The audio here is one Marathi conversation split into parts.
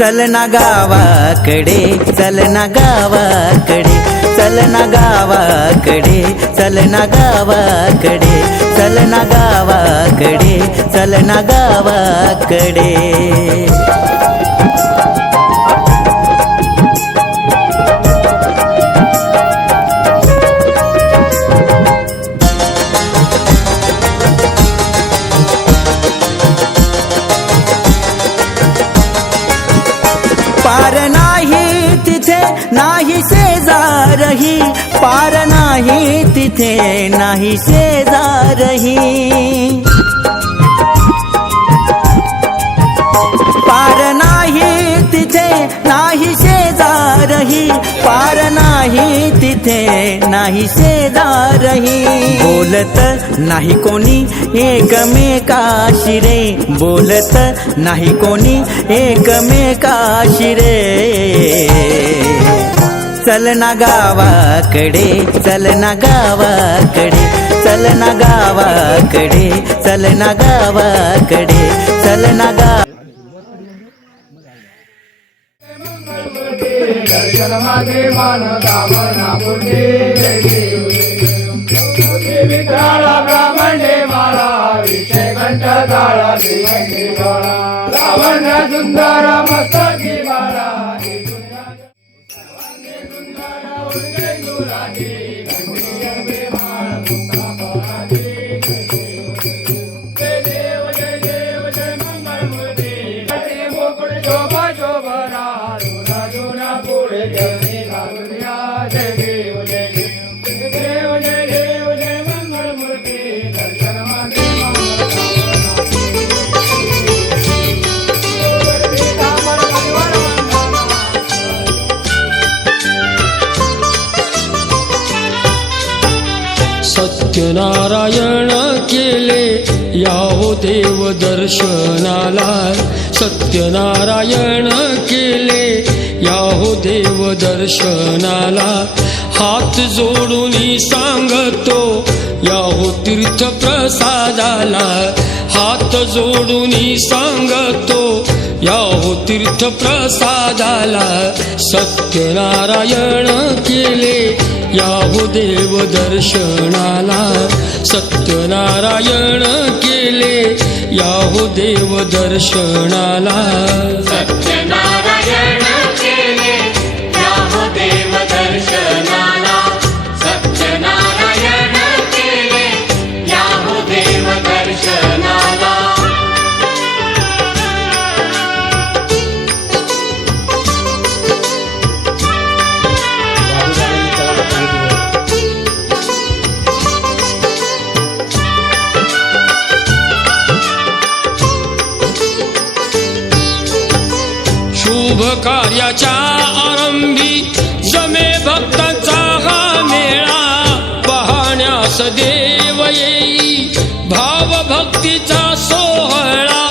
चल ना गावाकडे, चल ना गावाकडे, चल ना गावाकडे, चल ना गावाकडे, चल ना गावाकडे, चल ना गावाकडे. पार नाही तिथे नाही शेजारही, पार नाही तिथे नाही शेजारही, पार नाही तिथे नाही शेजारही, पार नाही तिथे नाही शेजारही. बोलत नाही कोणी एकमेकाशी रे, बोलत नाही कोणी एकमेकाशी रे. चल ना गावाकडे, चल ना गावाकडे, चल ना गावाकडे, चल ना गावाकडे, चल ना गाव. दर्शन माझे मान दामना पुंडे विठाळा ब्राह्मणे माळा विषय कंठ जाळा श्रीगंधी डोळा लावण्य सुंदर मस्तकी बाळा सत्यनारायण केले याहो देव दर्शनाला, सत्यनारायण केले याहो देव दर्शनाला. हात जोडून सांगतो याहो तीर्थ प्रसादाला, हात जोडून सांगतो याहो तीर्थ प्रसादाला. सत्यनारायण केले याहो देव दर्शनाला, सत्यनारायण केले याहो देव दर्शनाला. सत्यनारायण केले याहो देव दर्शनाला, सत्यनारायण केले याहो देव दर्शनाला. शुभ कार्याच्या आरंभी जमे भक्तांचा हा मेळा, पाहण्यास देव येई भाव भक्तीचा सोहळा.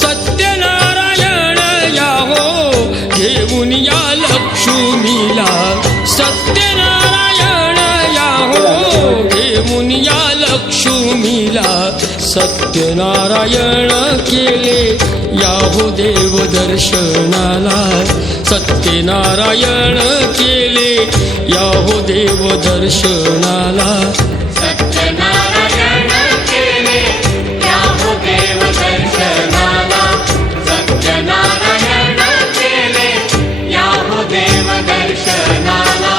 सत्यनारायण याहो घेऊन या लक्ष्मीला, सत्यनारायण याहो घेऊन या लक्ष्मीला. सत्यनारायण केले याहो देव दर्शनाला, सत्यनारायण केले याहो देव दर्शनाला. सत्यनारायण केले याहो देव दर्शनाला, सत्यनारायण केले याहो देव दर्शनाला.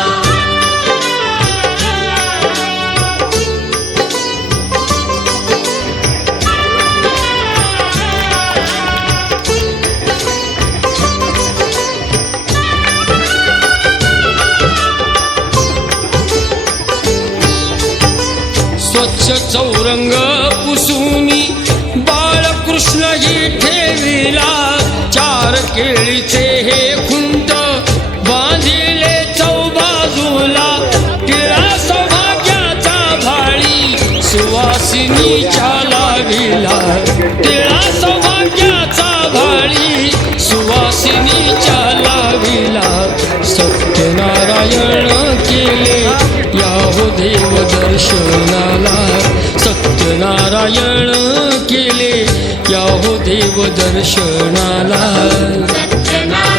स्वच्छ चौरंग पुसूनी बाळकृष्ण ही ठेविला, चार केळीचे हे खुंट बांधिले चौबाजूला. टिळा सौभाग्याचा भाळी सुवासिनीच्या लाविला, टिळा सौभाग्याचा भाळी सुवासिनीच्या लाविला. सत्यनारायण केले याहो देव दर्शनाला, सत्यनारायण केले याहो देव दर्शनाला. सत्यनारायण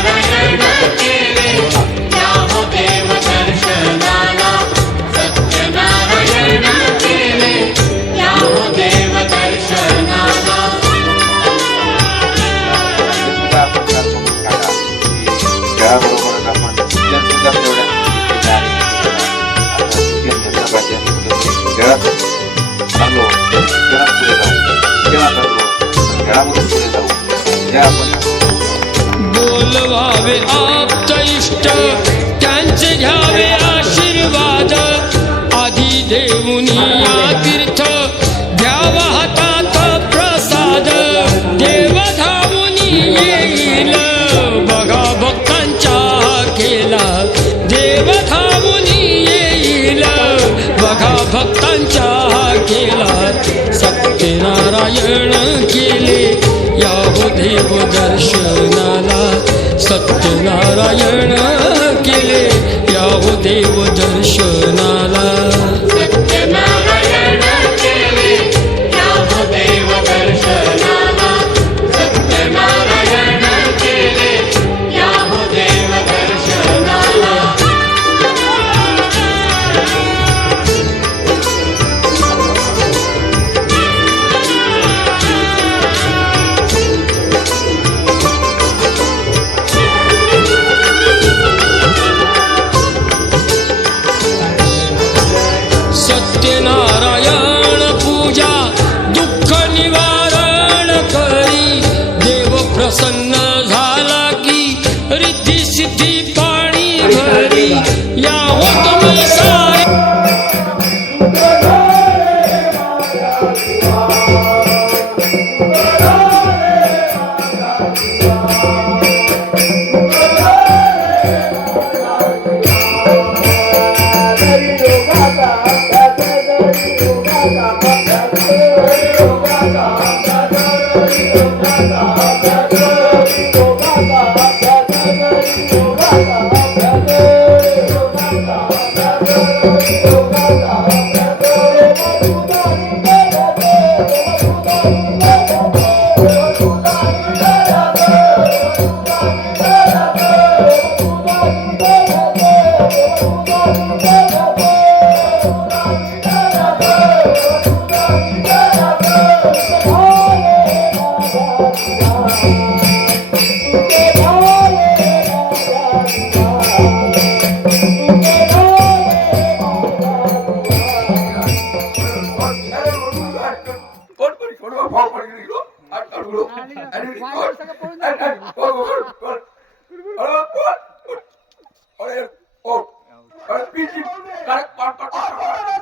बोलवावे आप्त इष्ट त्यांचे घ्यावे आशीर्वाद आधी देऊनी तीर्थ द्यावा हातात प्रसाद देव धावूनी येईल बघा भक्तांच्या केला देव धावूनी येईल बघा भक्तांच्या केला सत्यनारायण केले यावं देव दर्शनाला सत्यनारायण केले यावं देव दर्शनाला सत्यनारायण केले यावं देव दर्शनाला सत्यनारायण केले यावं देव दर्शनाला सत्यनारायण पूजा दुःख निवारण करी देव प्रसन्न झाला की रिद्धी सिद्धी पाणी भरी यावं तुम्ही सारे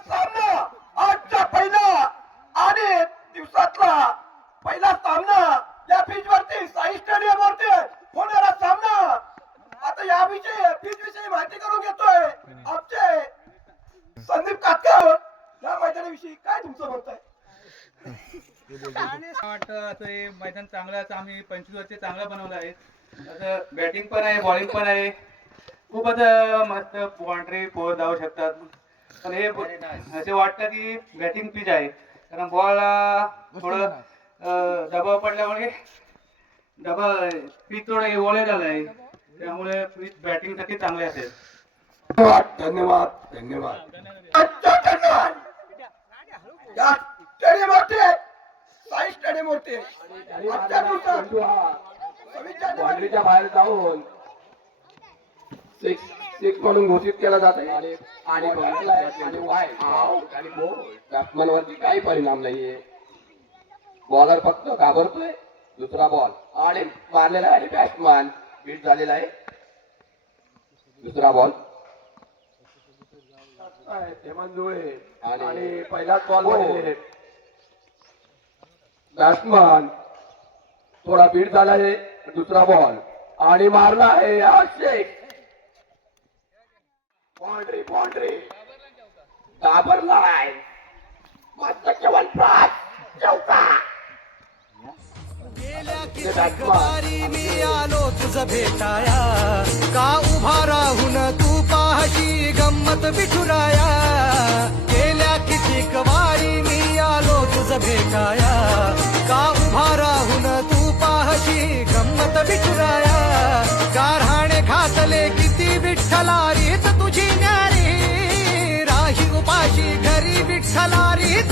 आजचा पहिला आणि दिवसातला पहिला सामना या पिच वरती साई स्टेडियम वरती होणारा सामना आता याविषयी पिच विषयी माहिती करून घेतोय आमचे संदीप कातकर या मैदानाविषयी काय तुमचं मत आहे? वाटतं असं हे मैदान चांगलं असं आम्ही 25 वर्ष चांगलं बनवलं आहे असं बॅटिंग पण आहे बॉलिंग पण आहे खूप असं मस्त बाउंड्री पोर जाऊ शकतात पण हे असे वाटतं की बॅटिंग पिच आहे कारण बॉल थोडं दबाव पडल्यामुळे पिच थोडं ओले झालं आहे त्यामुळे पिच बॅटिंगसाठी चांगले असेल. धन्यवाद धन्यवाद या स्टेडियम वरती साई स्टेडियम वरती आजच्या दिवसात 26 जानेवारीच्या बाहेर जाऊन सिक्स म्हणून घोषित केला जात आहे आणि बॅट्समॅनवरती काही परिणाम नाहीये. बॉलर फक्त घाबरतोय दुसरा बॉल आणि मारलेला आहे बॅट्समॅन बीट झालेला आहे दुसरा बॉल हेमंत जुळे आणि पहिलाच बॉल बॅट्समॅन थोडा बीट झाला आहे दुसरा बॉल आणि मारला आहे अक्षय बाउंड्री घाबरलाय मस्त चौका गेल्या कित्येक वारी मी आलो तुझ भेटाया का उभा राहून तू पाहशी गंमत विठुराया गेल्या कित्येक वारी मी आलो तुझ भेटाया का उभा राहून तू पाहशी गंमत विठुराया गारहाणे घातले किती विठ्ठला रीत तुझी न्यारी राही उपाशी घरी विठ्ठला रीत